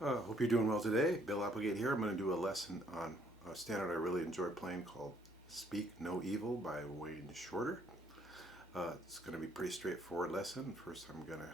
Hope you're doing well today. Bill Applegate here. I'm going to do a lesson on a standard I really enjoy playing called Speak No Evil by Wayne Shorter. It's going to be a pretty straightforward lesson. First I'm going to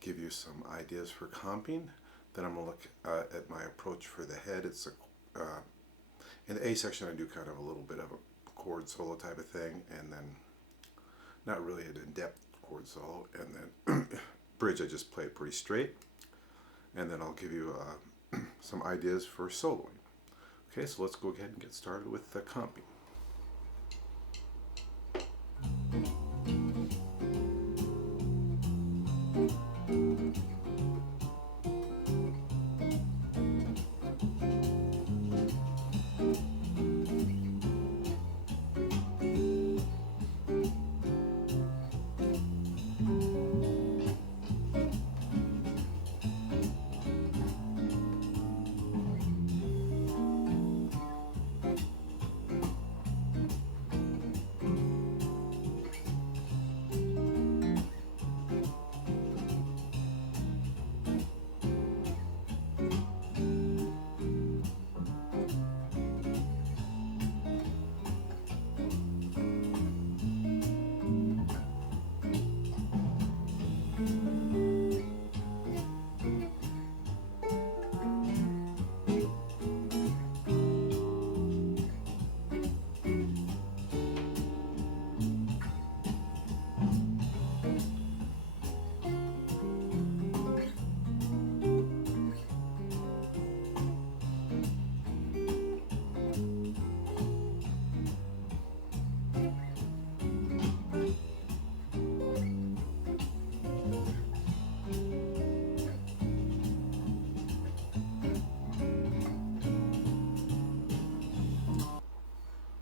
give you some ideas for comping. Then I'm going to look at my approach for the head. In the A section I do kind of a little bit of a chord solo type of thing, and then not really an in-depth chord solo, and then bridge I just play it pretty straight. And then I'll give you some ideas for soloing. Okay, so let's go ahead and get started with the comping.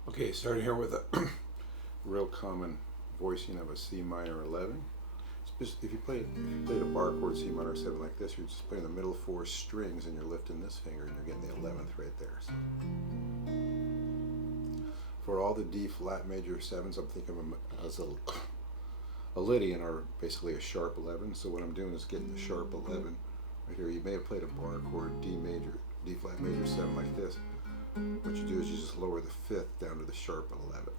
Okay, starting here with a real common voicing of a C minor 11. If you played a bar chord C minor 7 like this, you're just playing the middle four strings and you're lifting this finger and you're getting the 11th right there. So for all the D flat major 7s, I'm thinking of them as a Lydian, or basically a sharp 11. So what I'm doing is getting the sharp 11 right here. You may have played a bar chord D flat major 7 like this. What you do is you just lower the 5th down to the sharp 11th.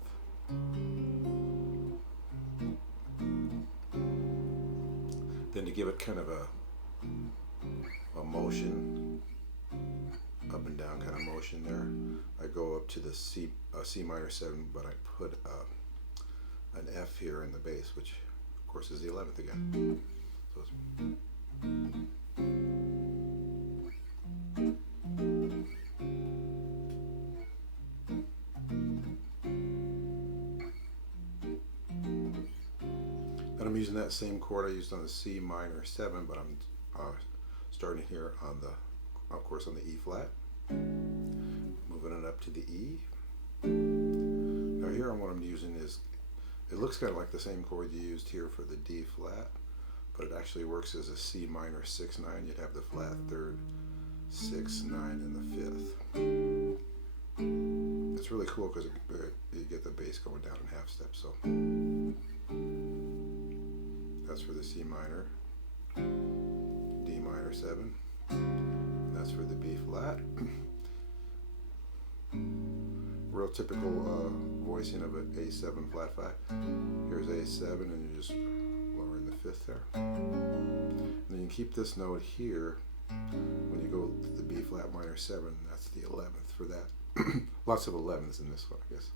Then to give it kind of a motion, up and down kind of motion there, I go up to the C minor 7, but I put an F here in the bass, which of course is the 11th again. So it's I'm using that same chord I used on the C minor 7, but I'm starting here on of course, on the E flat, moving it up to the E. Now here what I'm using is, it looks kind of like the same chord you used here for the D flat, but it actually works as a C minor 6/9. You'd have the flat 3rd, 6, 9, and the 5th. It's really cool because you get the bass going down in half steps. So that's for the C minor, D minor 7. That's for the B flat. Real typical voicing of an A7 flat 5. Here's A7, and you're just lowering the 5th there. And then you keep this note here when you go to the B flat minor 7. That's the 11th for that. Lots of 11s in this one, I guess.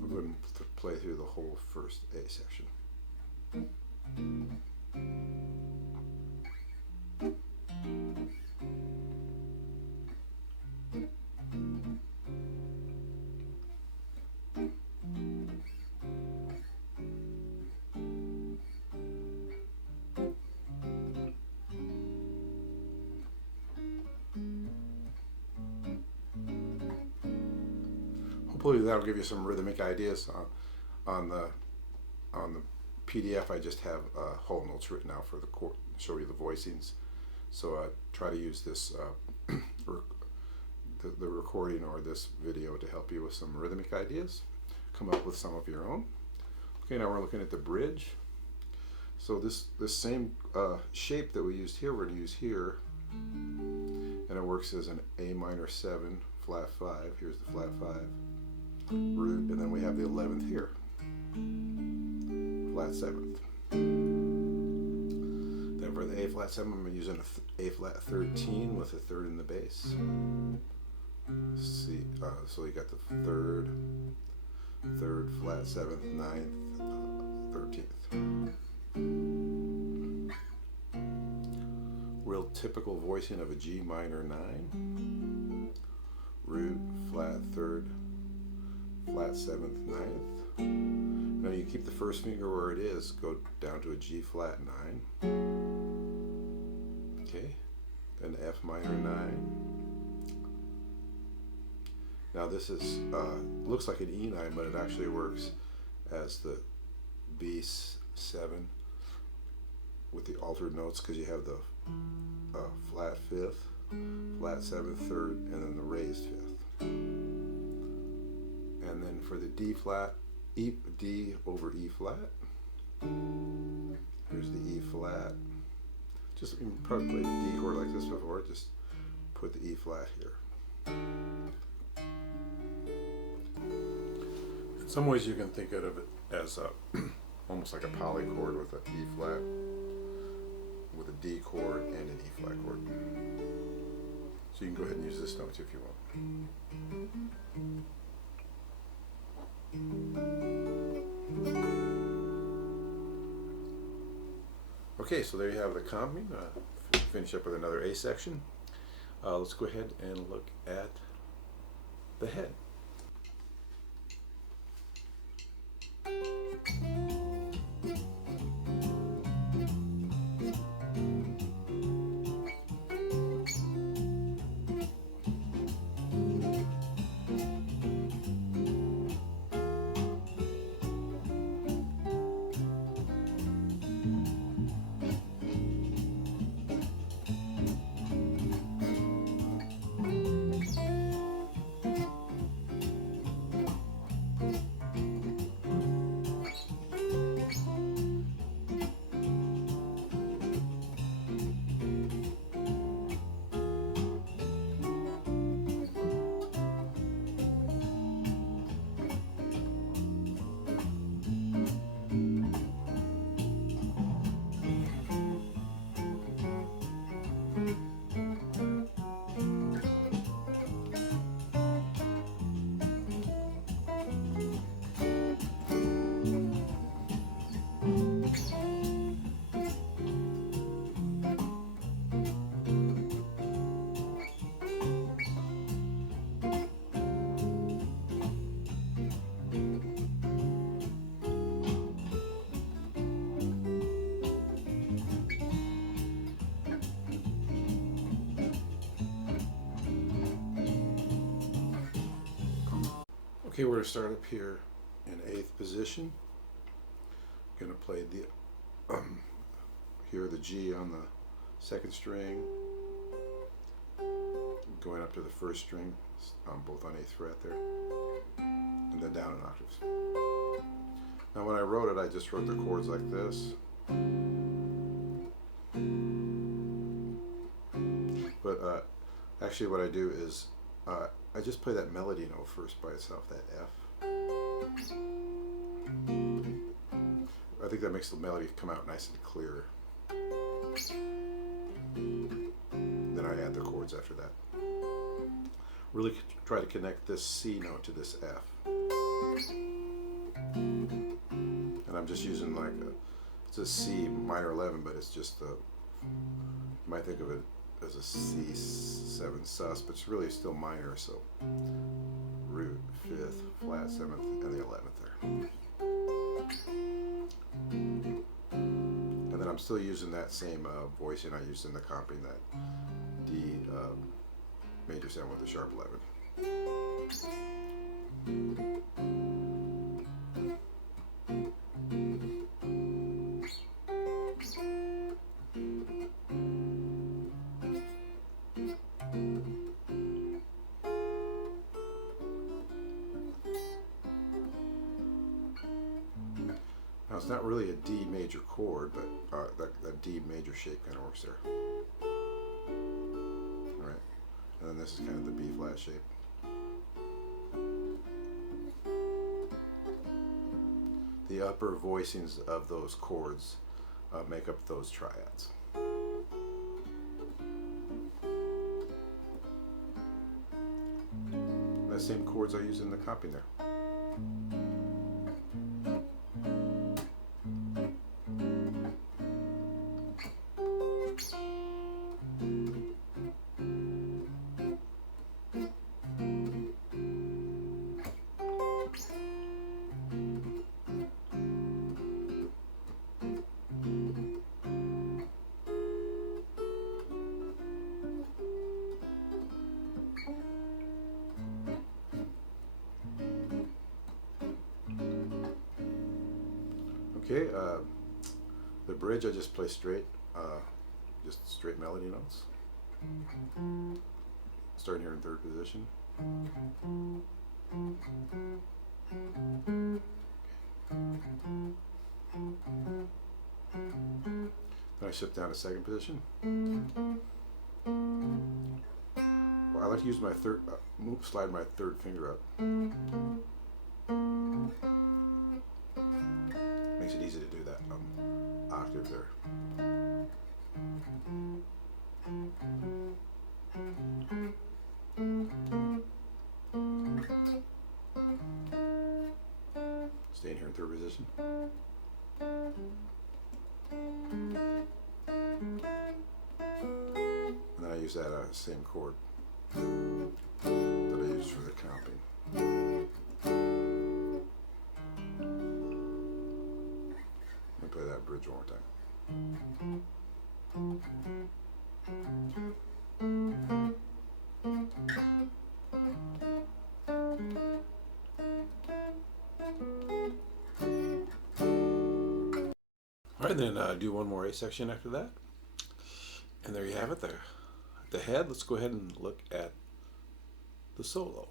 I'll go ahead and play through the whole first A section. Hopefully that'll give you some rhythmic ideas. On the PDF I just have whole notes written out for the chord, show you the voicings. So try to use this the recording or this video to help you with some rhythmic ideas. Come up with some of your own. Okay, now we're looking at the bridge. So this same shape that we used here, we're going to use here, and it works as an A minor 7, flat 5. Here's the flat 5 root, and then we have the 11th here, flat 7th. Then for the A flat 7, I'm using an A flat 13 with a 3rd in the bass. See, so you got the 3rd, flat 7th, 9th, 13th. Real typical voicing of a G minor 9, root, flat 3rd, flat 7th, 9th. Now you keep the first finger where it is, go down to a G flat 9. Okay, then F minor 9. Now this is looks like an E9, but it actually works as the B7 with the altered notes, because you have the flat 5th, flat 7th, 3rd, and then the raised 5th. And then for the D flat, D over E flat. Here's the E flat. Just, you probably played a D chord like this before, just put the E flat here. In some ways you can think of it as almost like a polychord with an E flat, with a D chord and an E flat chord. So you can go ahead and use this note if you want. Okay, so there you have the comping. Finish up with another A section. Let's go ahead and look at the head. Okay, we're going to start up here in 8th position. Going to play the here the G on the 2nd string, going up to the 1st string, both on 8th fret there, and then down in octaves. Now when I wrote it, I just wrote the chords like this. But actually what I do is I just play that melody note first by itself, that F. I think that makes the melody come out nice and clear. Then I add the chords after that. Really try to connect this C note to this F. And I'm just using like it's a C minor 11, but it's just the, you might think of it as a C7 sus, but it's really still minor, so root, 5th, flat 7th, and the 11th there. And then I'm still using that same voicing I used in the comping, that D major 7 with the sharp 11. it's not really a D major chord, but that D major shape kind of works there. All right, and then this is kind of the B flat shape. The upper voicings of those chords make up those triads. The same chords I use in the copy there. Okay, the bridge I just play straight, just straight melody notes. Starting here in third position. Then I shift down to second position. Well, I like to use my third, slide my third finger up. Makes it easy to do that octave there. Staying here in third position. And then I use that same chord that I used for the comping. Play that bridge one more time. All right, then do one more A section after that. And there you have it there. At the head, let's go ahead and look at the solo.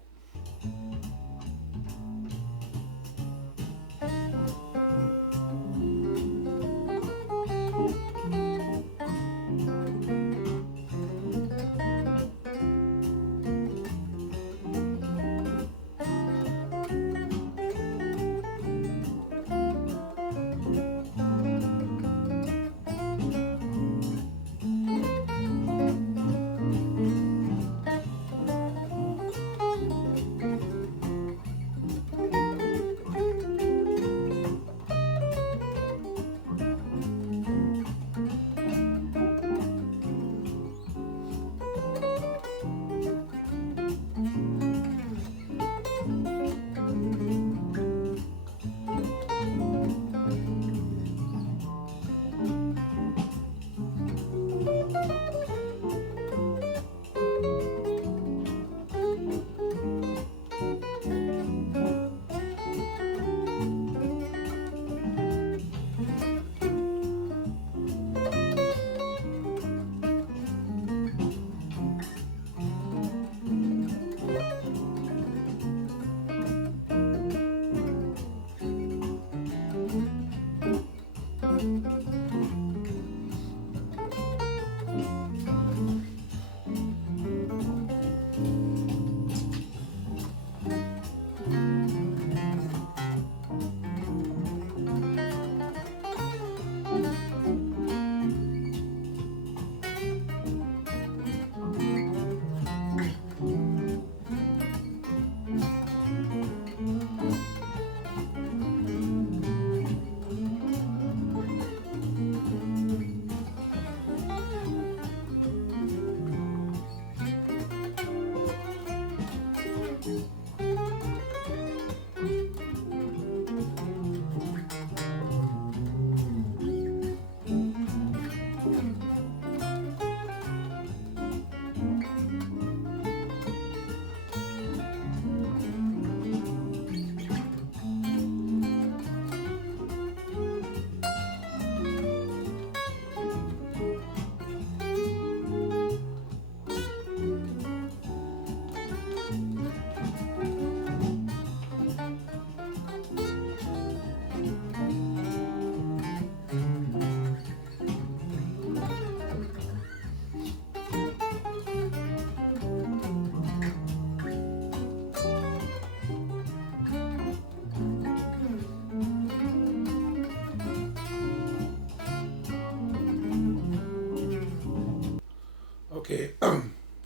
Okay,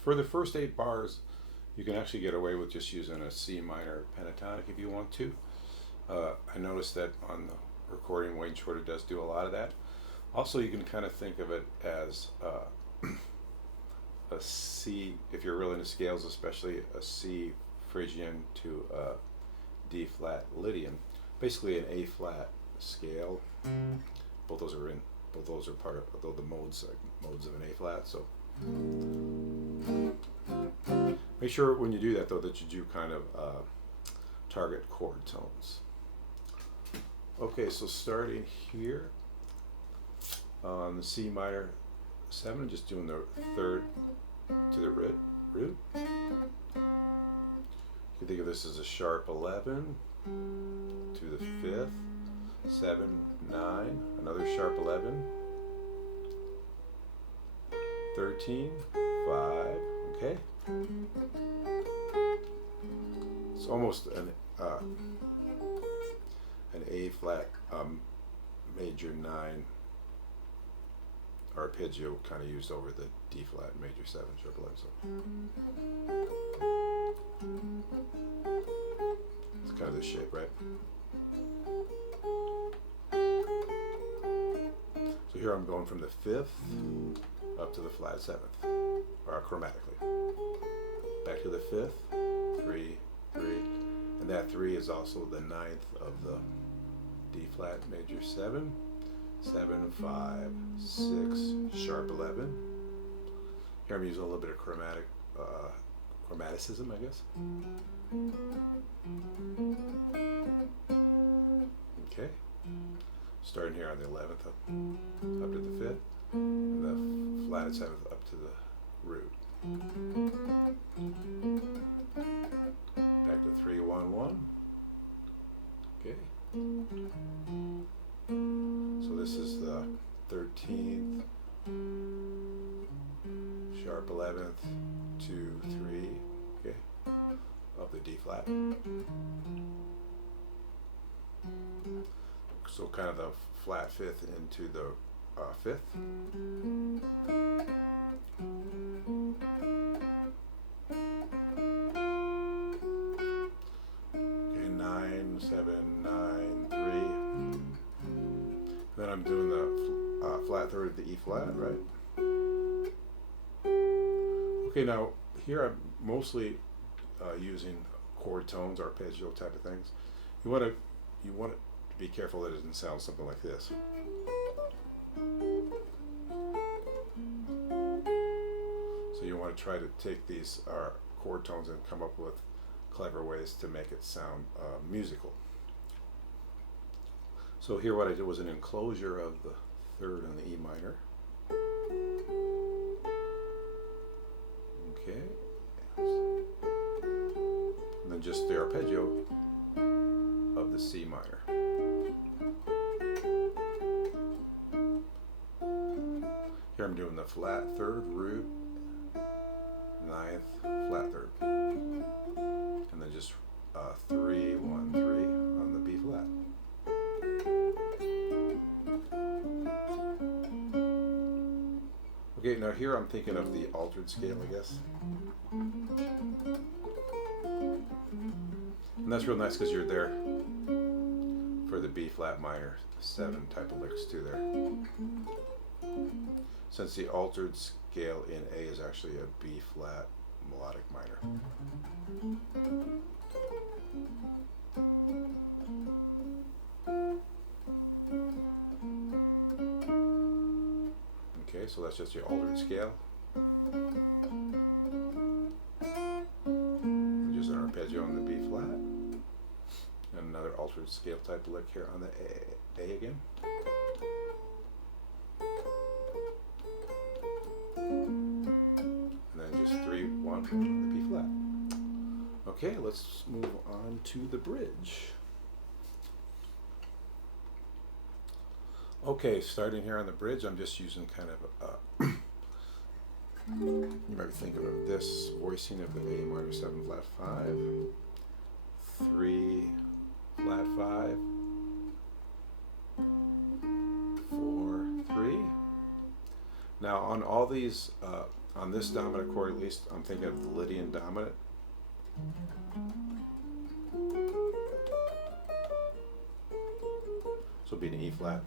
for the first 8 bars, you can actually get away with just using a C minor pentatonic if you want to. I noticed that on the recording, Wayne Shorter does do a lot of that. Also, you can kind of think of it as a C, if you're really into scales, especially a C Phrygian to a D flat Lydian. Basically an A flat scale. Both those are part of the modes of an A flat. So make sure when you do that though that you do kind of target chord tones. Okay, so starting here on the C minor 7, just doing the 3rd to the root. You can think of this as a sharp 11 to the 5th, 7, 9, another sharp 11, 13, 5, okay? It's almost an A flat major 9 arpeggio kind of used over the D flat major 7 sharp 11. So it's kind of this shape, right? So here I'm going from the 5th up to the flat 7th, chromatically. Back to the 5th, 3, 3, and that 3 is also the 9th of the D flat major 7, 7, 5, 6, sharp 11. Here I'm using a little bit of chromaticism, I guess. Okay, starting here on the 11th up to the 5th, and the flat 7th up to the root. Back to 3, 1, 1. Okay. So this is the 13th, sharp 11th, 2, 3, okay, of the D flat. So kind of the flat 5th into the 5th. Okay, 9, 7, 9, 3. Then I'm doing the flat 3rd of the E flat, right? Okay, now here I'm mostly using chord tones, arpeggio type of things. You want to be careful that it doesn't sound something like this. So you want to try to take these chord tones and come up with clever ways to make it sound musical. So here what I did was an enclosure of the 3rd and the E minor. Okay. And then just the arpeggio of the C minor. Here I'm doing the flat 3rd root, 9th, flat 3rd. And then just 3, 1, 3 on the B flat. Okay, now here I'm thinking of the altered scale, I guess. And that's real nice because you're there for the B flat minor 7 type of licks too there. Since the altered scale in A is actually a B flat melodic minor. Okay, so that's just your altered scale. And just an arpeggio on the B flat. And another altered scale type lick here on the A again. And then just 3, 1 on the B flat. Okay, let's move on to the bridge. Okay, starting here on the bridge, I'm just using kind of you might think of this voicing of the A minor 7 flat 5, 3 flat 5, 4, 3. Now on all these On this dominant chord, at least, I'm thinking of the Lydian dominant. So it'll be an E flat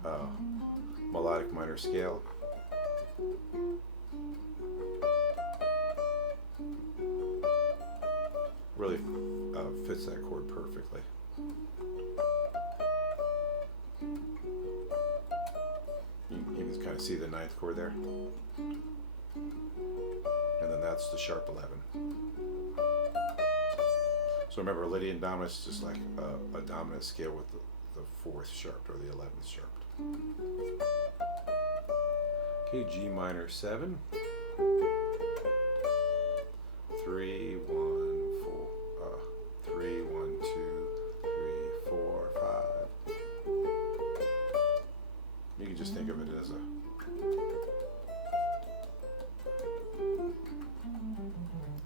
melodic minor scale. Really fits that chord perfectly. You can kind of see the ninth chord there. And then that's the sharp 11. So remember, Lydian dominant is just like a dominant scale with the fourth sharped or the 11th sharped. Okay, G minor 7. 3, 1, 4, 3, 1, 2, 3, 4, 5. You can just think of it as a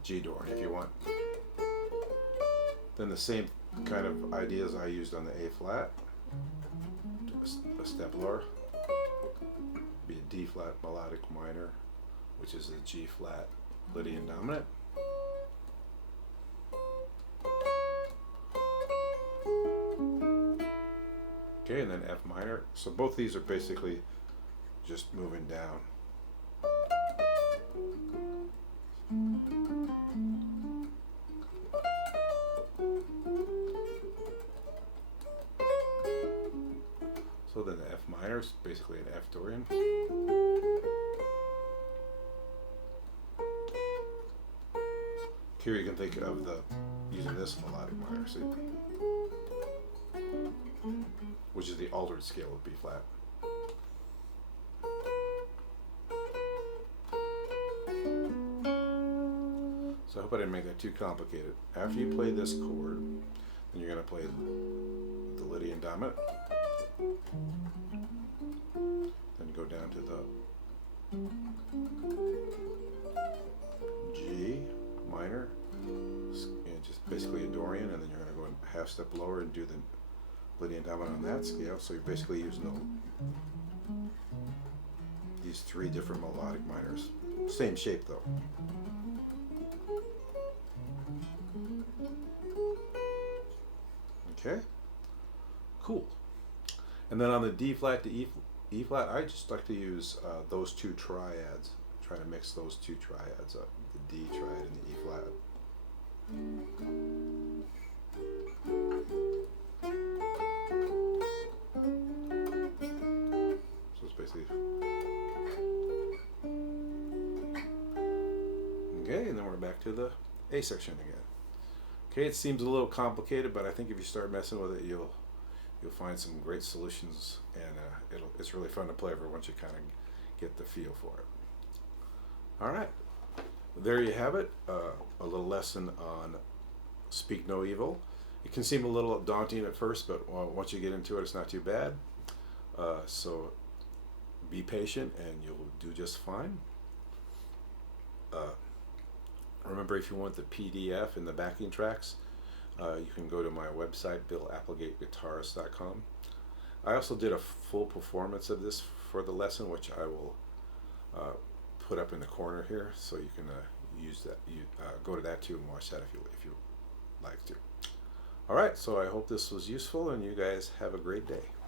G door if you want. Then the same kind of ideas I used on the A flat, a step lower, be a D flat melodic minor, which is a G flat Lydian dominant. Okay, and then F minor. So both these are basically just moving down. So then the F minor is basically an F Dorian. Here you can think of using this melodic minor, see? Which is the altered scale of B flat. So I hope I didn't make that too complicated. After you play this chord, then you're going to play the Lydian dominant. Then go down to the G minor, and just basically a Dorian, and then you're going to go a half step lower and do the Lydian dominant on that scale. So you're basically using these three different melodic minors. Same shape though. Okay, cool. And then on the D flat to E flat, I just like to use those two triads. Try to mix those two triads up, the D triad and the E flat. So it's basically okay, and then we're back to the A section again. Okay, it seems a little complicated, but I think if you start messing with it, you'll find some great solutions, and it's really fun to play over once you kind of get the feel for it. All right, there you have it, a little lesson on Speak No Evil. It can seem a little daunting at first, but once you get into it, it's not too bad. So be patient, and you'll do just fine. Remember, if you want the PDF and the backing tracks, you can go to my website, BillApplegateGuitarist.com. I also did a full performance of this for the lesson, which I will put up in the corner here, so you can use that. You go to that too and watch that if you like to. All right, so I hope this was useful, and you guys have a great day.